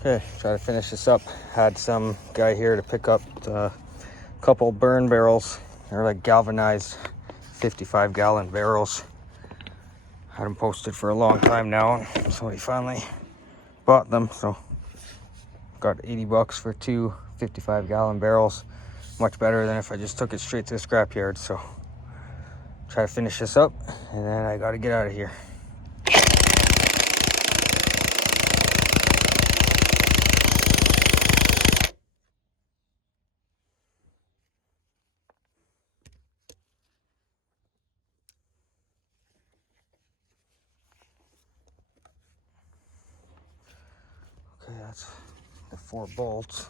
Okay, try to finish this up. Had some guy here to pick up a couple burn barrels. They're like galvanized 55-gallon barrels. Had them posted for a long time now, and somebody finally bought them. So got 80 bucks for two 55-gallon barrels. Much better than if I just took it straight to the scrapyard. So try to finish this up, and then I got to get out of here. Okay, that's the 4 bolts.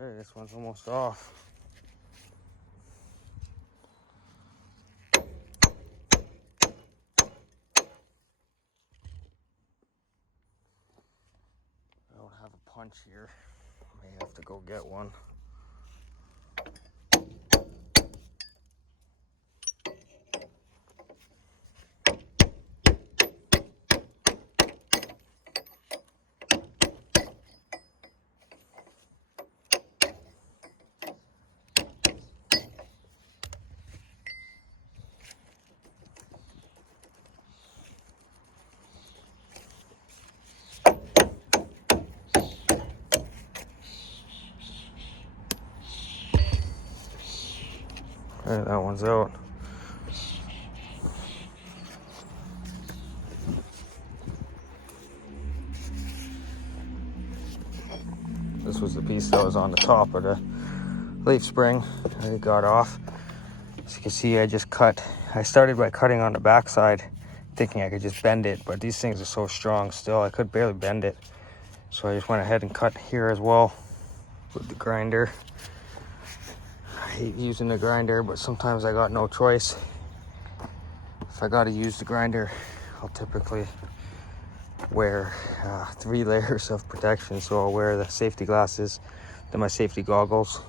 Okay, this one's almost off. I don't have a punch here. May have to go get one. Okay, that one's out. This was the piece that was on the top of the leaf spring that it got off. As you can see, I started by cutting on the backside, thinking I could just bend it, but these things are so strong still, I could barely bend it. So I just went ahead and cut here as well with the grinder. I hate using the grinder, but sometimes I got no choice. If I gotta use the grinder, I'll typically wear 3 layers of protection. So I'll wear the safety glasses, then my safety goggles,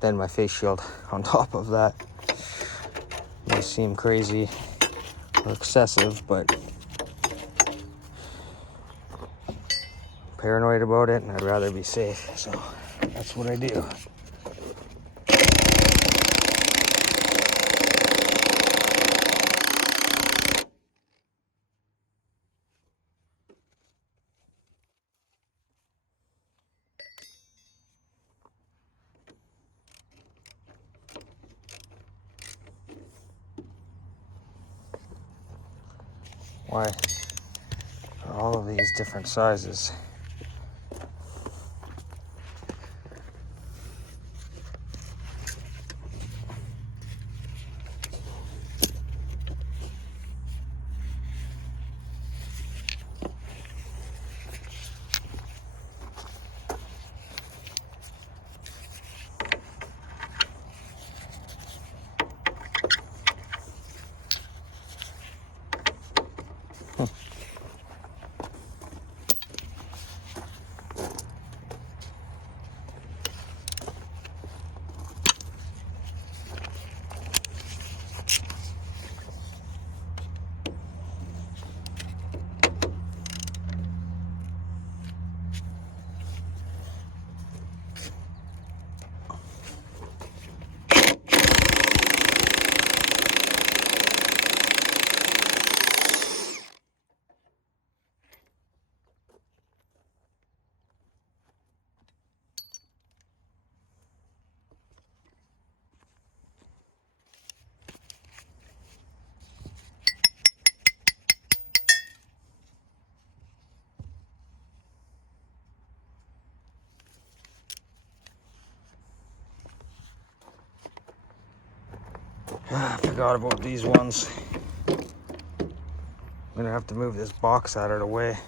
then my face shield on top of that. It may seem crazy or excessive, but I'm paranoid about it and I'd rather be safe. So that's what I do. Why are all of these different sizes? I forgot about these ones. I'm gonna have to move this box out of the way.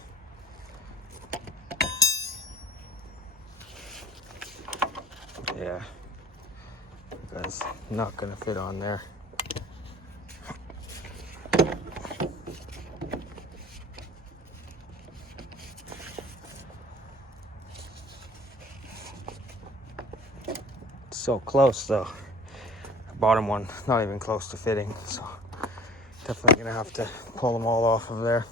Yeah, that's not gonna fit on there. It's so close though. The bottom one, not even close to fitting, so definitely gonna have to pull them all off of there.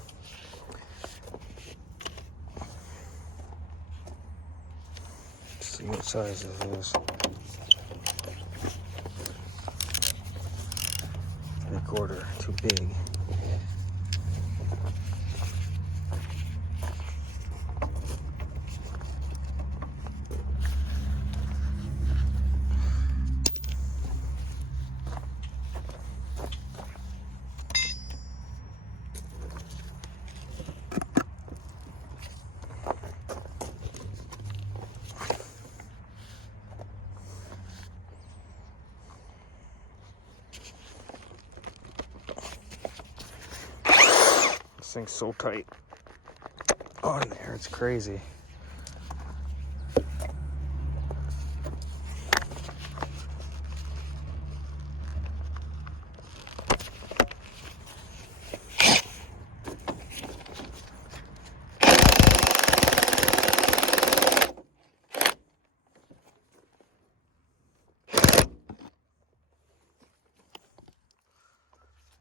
Let's see what size this is. 3/4, too big. This thing's so tight on there, it's crazy.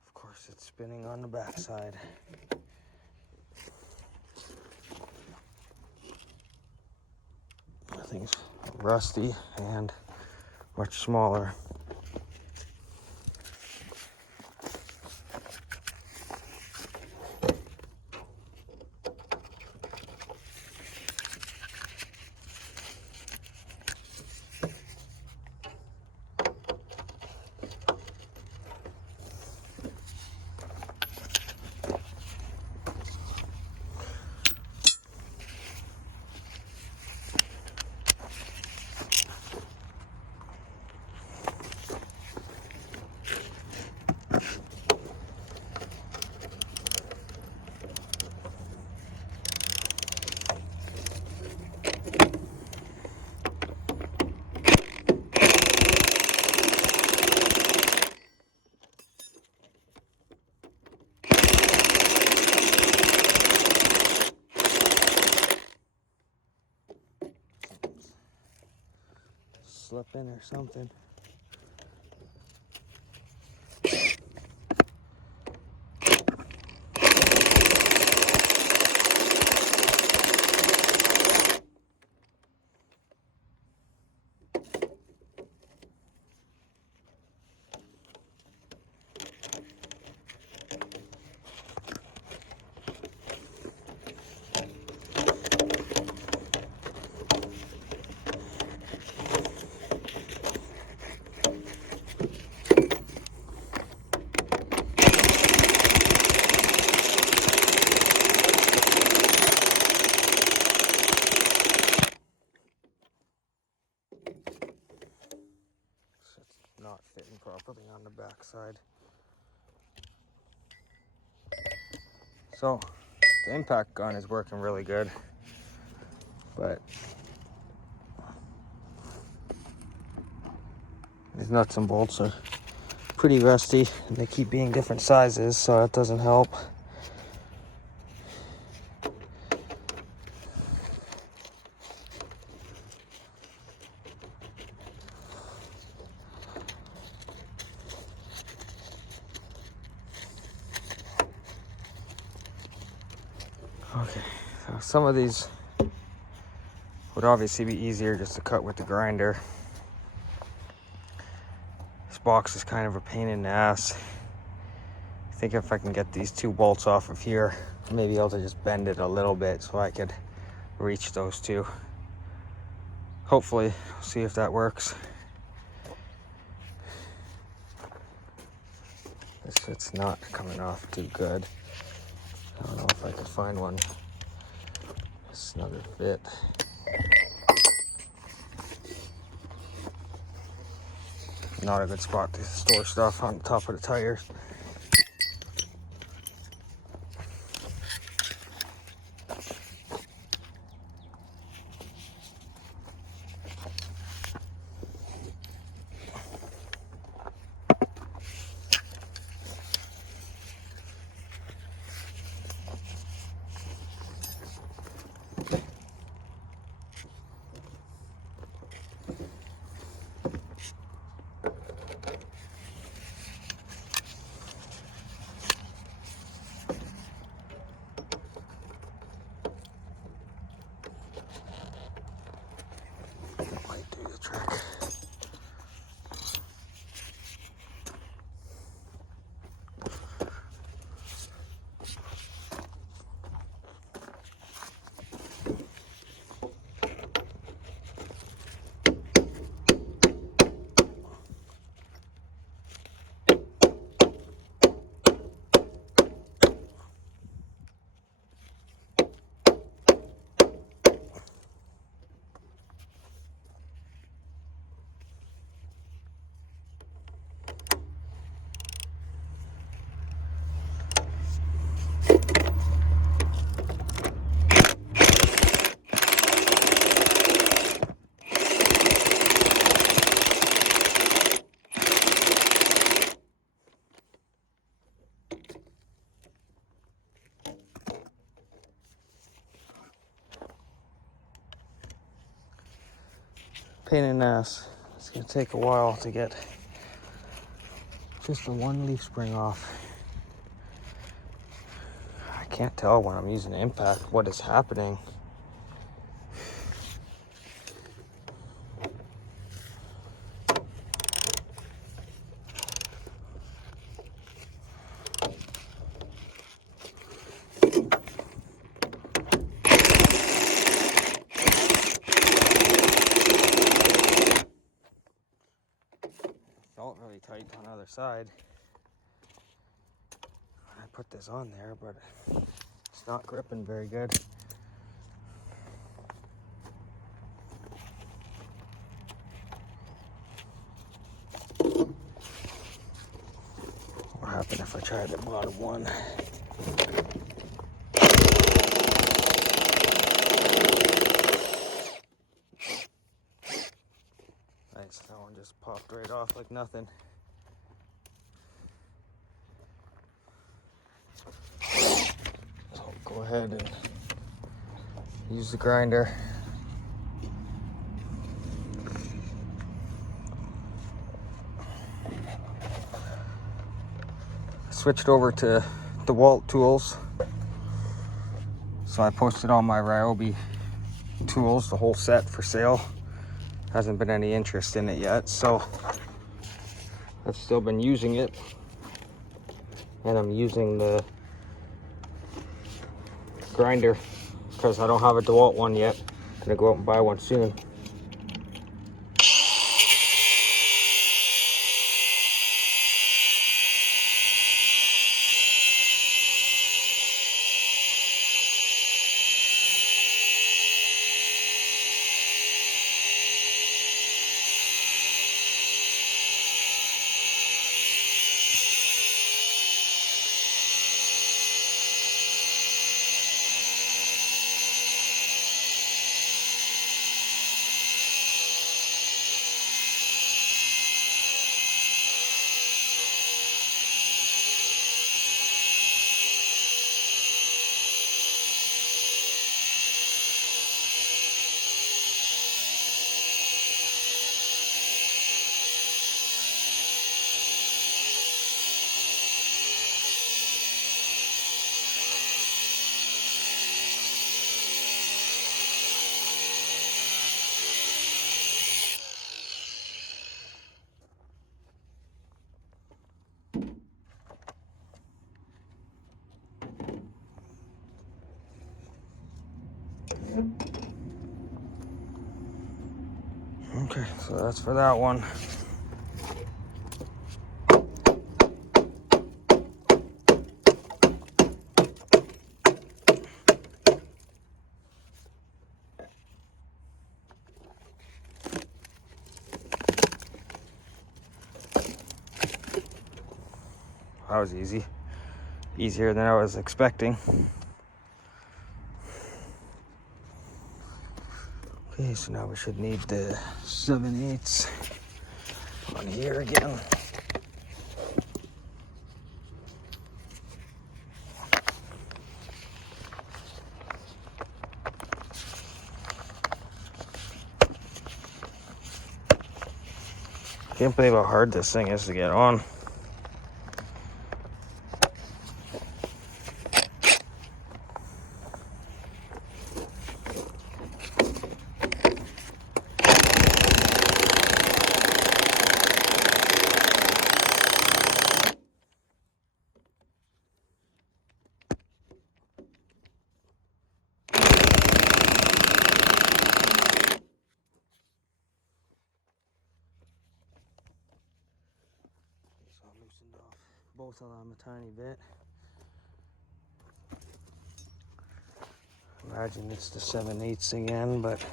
Of course, it's spinning on the backside. Thing's rusty and much smaller. Slipping or something. Not fitting properly on the backside. So the impact gun is working really good, but these nuts and bolts are pretty rusty and they keep being different sizes, so that doesn't help. Okay, so some of these would obviously be easier just to cut with the grinder. This box is kind of a pain in the ass. I think if I can get these 2 bolts off of here, I may be able to just bend it a little bit so I could reach those 2. Hopefully, see if that works. This fit's not coming off too good. I don't know if I could find one. It's another fit. Not a good spot to store stuff on top of the tires. pain in the ass. It's gonna take a while to get just the one leaf spring off. I can't tell when I'm using the impact what is happening. Felt really tight on the other side. I put this on there, but it's not gripping very good. What happened if I tried the bottom one? Nice, that one just popped right off like nothing. So I'll go ahead and use the grinder. Switched over to DeWalt tools. So I posted all my Ryobi tools, the whole set, for sale. Hasn't been any interest in it yet, so I've still been using it. And I'm using the grinder because I don't have a DeWalt one yet. I'm gonna go out and buy one soon. Okay, so that's for that one. That was easy. Easier than I was expecting. Okay, so now we should need the 7/8 on here again. Can't believe how hard this thing is to get on. Loosened off both of them a tiny bit. Imagine it's the 7/8 again, but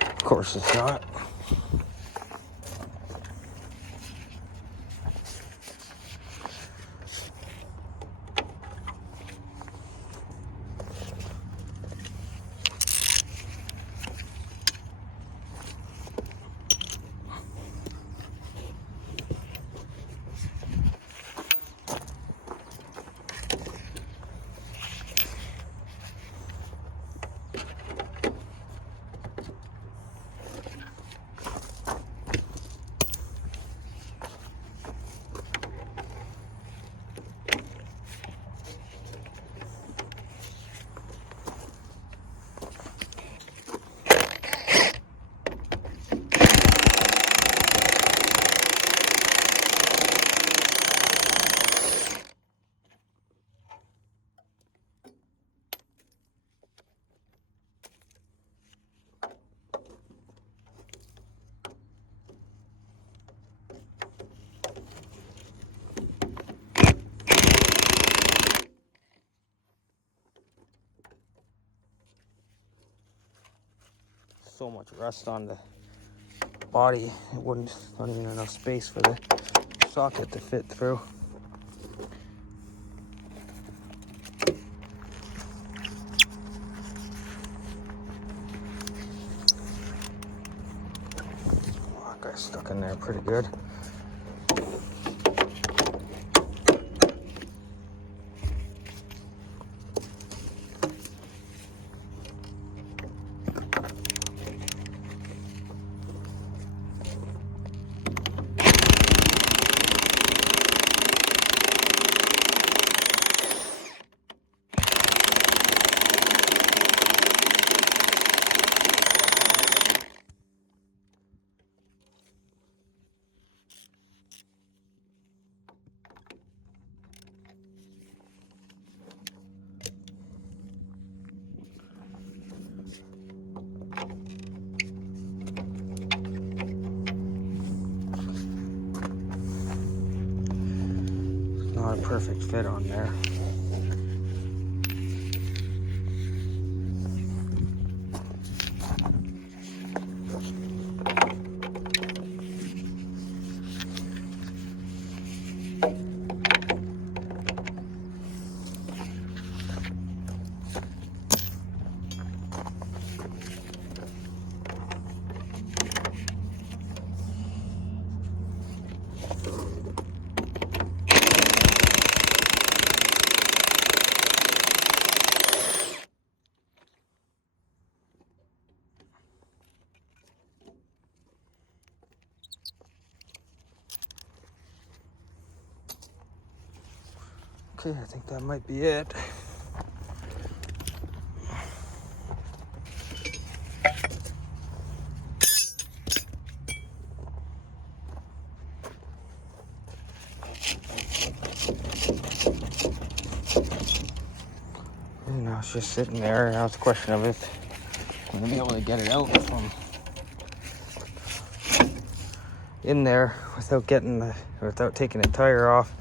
of course it's not. so much rust on the body, not even enough space for the socket to fit through. Oh, that guy's stuck in there pretty good. Not a perfect fit on there. Okay, I think that might be it. And now it's just sitting there. Now it's a question of if I'm gonna be able to get it out from in there without taking the tire off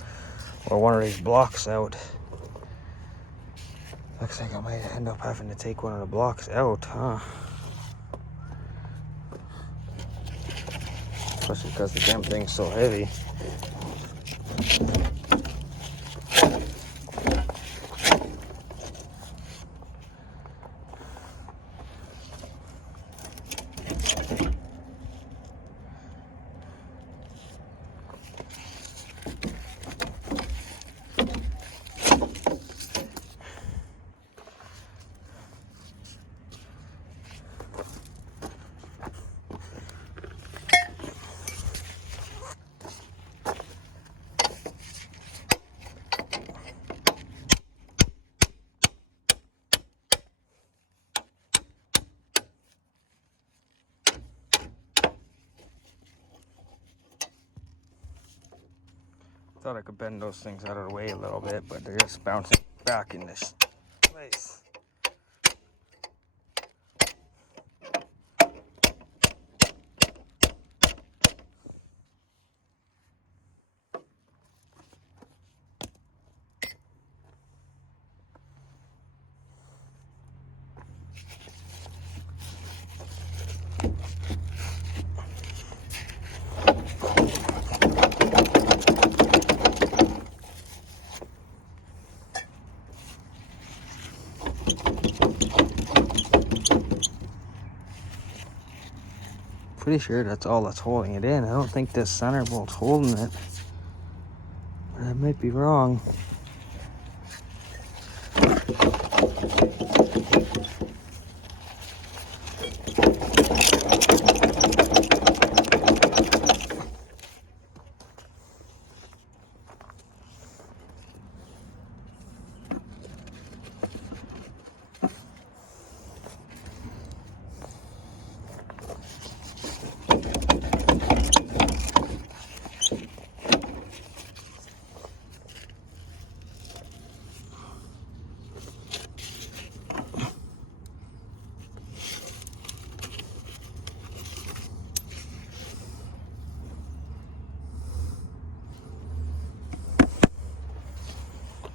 or one of these blocks out. Looks like I might end up having to take one of the blocks out, huh? Especially because the damn thing's so heavy. Thought I could bend those things out of the way a little bit, but they're just bouncing back in this place. Pretty sure that's all that's holding it in. I don't think this center bolt's holding it, but I might be wrong.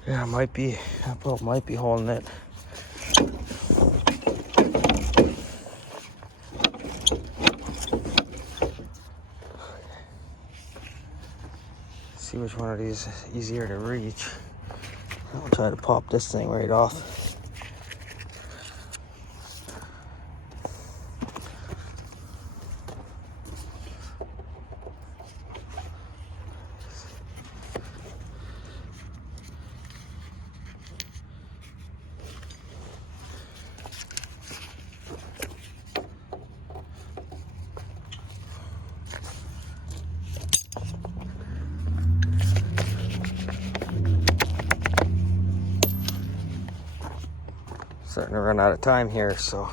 Yeah, that bolt might be holding it. See which one of these is easier to reach. I'll try to pop this thing right off. Starting to run out of time here, so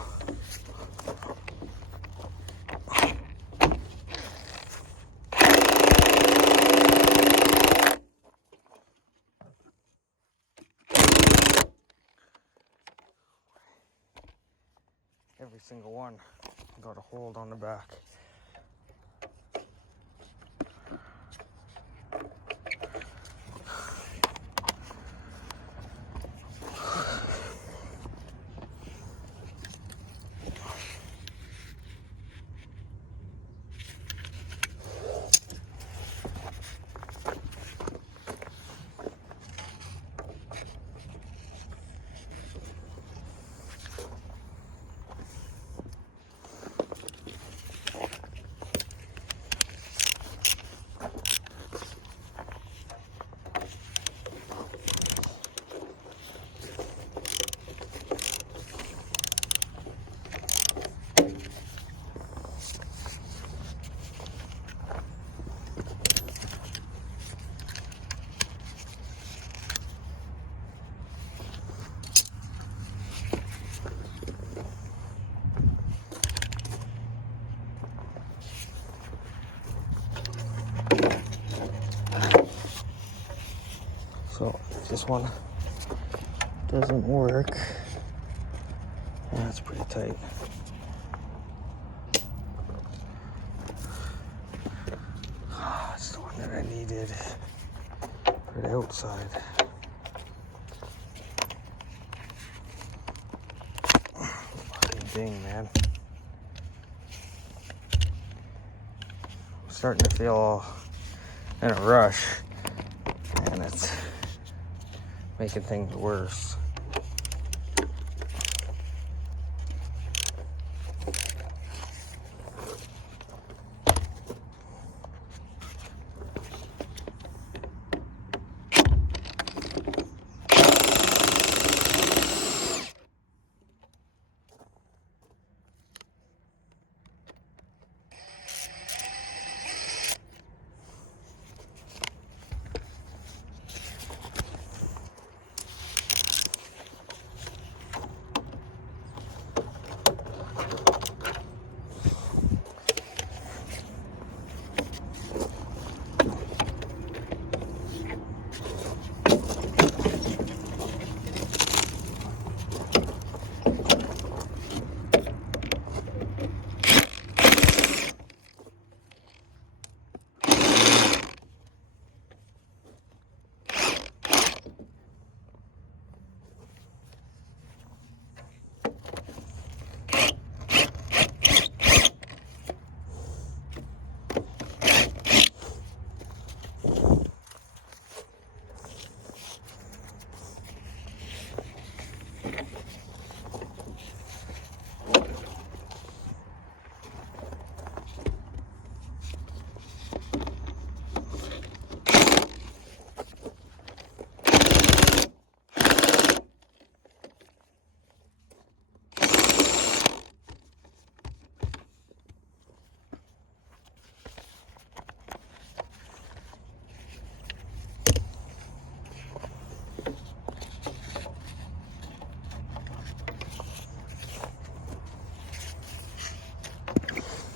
every single one got a hold on the back. So if this one doesn't work, that's pretty tight. That's the one that I needed for the outside. Fucking ding, man. I'm starting to feel in a rush, and it's making things worse.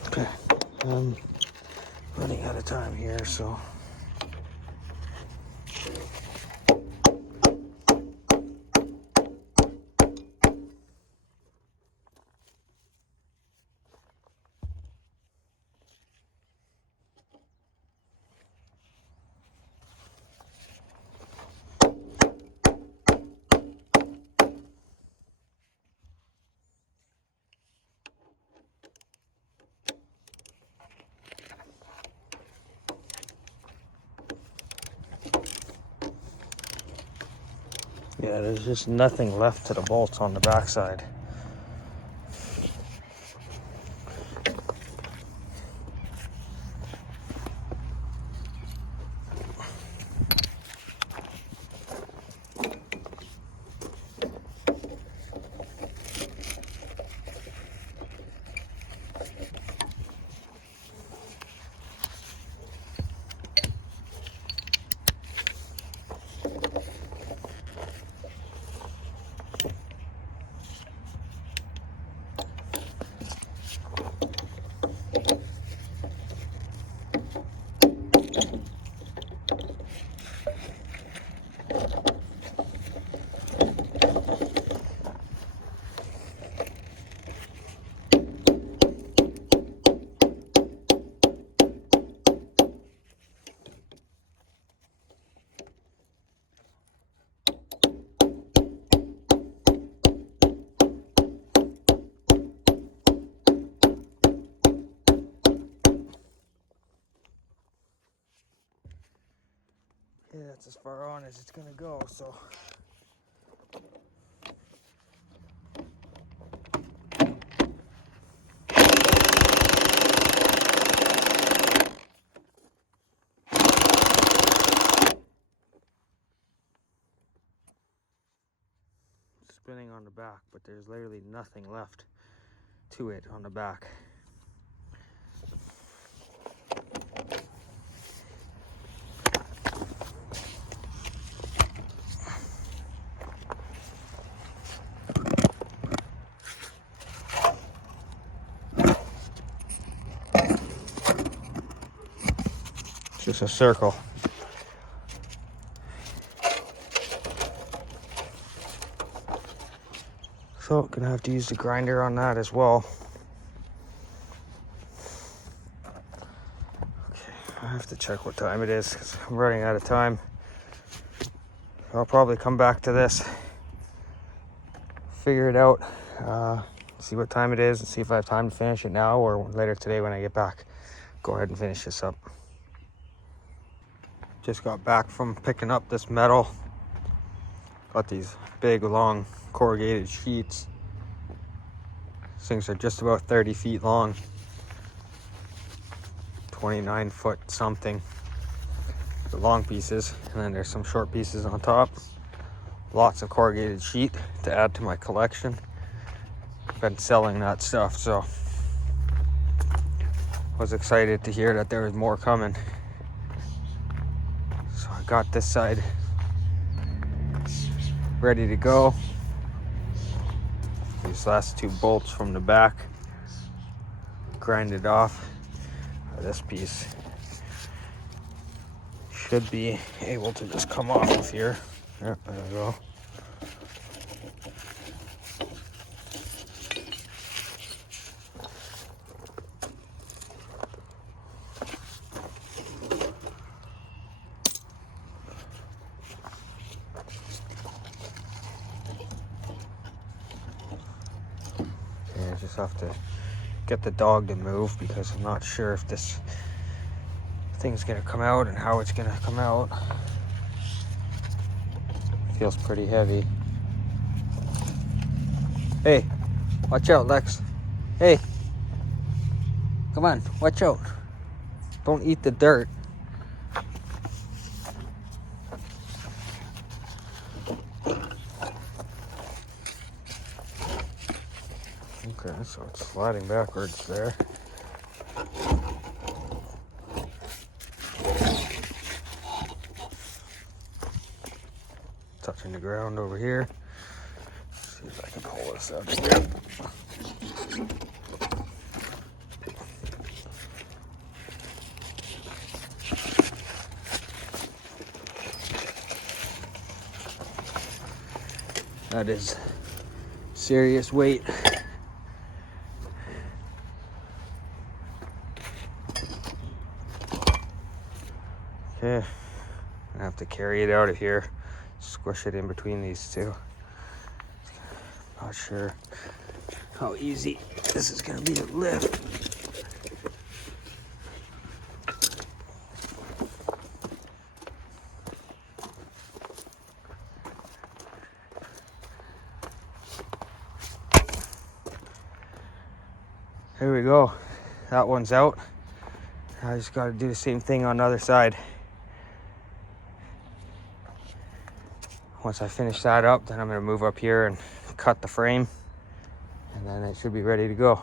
Okay, I'm running out of time here, so Yeah, there's just nothing left to the bolts on the backside. Yeah, that's as far on as it's gonna go, so. Spinning on the back, but there's literally nothing left to it on the back. It's just a circle. So gonna have to use the grinder on that as well. Okay, I have to check what time it is because I'm running out of time. I'll probably come back to this, figure it out, see what time it is and see if I have time to finish it now or later today when I get back. Go ahead and finish this up. Just got back from picking up this metal. Got these big long corrugated sheets. These things are just about 30 feet long, 29 foot something, the long pieces, and then there's some short pieces on top. Lots of corrugated sheet to add to my collection. Been selling that stuff, so was excited to hear that there was more coming. So I got this side ready to go. These last two bolts from the back grinded off. This piece should be able to just come off of here. Yep, there we go. Yeah, I just have to get the dog to move because I'm not sure if this thing's gonna come out and how it's gonna come out. Feels pretty heavy. Hey, watch out, Lex. Hey, come on, watch out. Don't eat the dirt. Okay, so it's sliding backwards there. Touching the ground over here. See if I can pull this out again. That is serious weight. Okay, I have to carry it out of here, squish it in between these two. Not sure how easy this is gonna be to lift. Here we go. That one's out. I just got to do the same thing on the other side. Once I finish that up, then I'm going to move up here and cut the frame, and then it should be ready to go.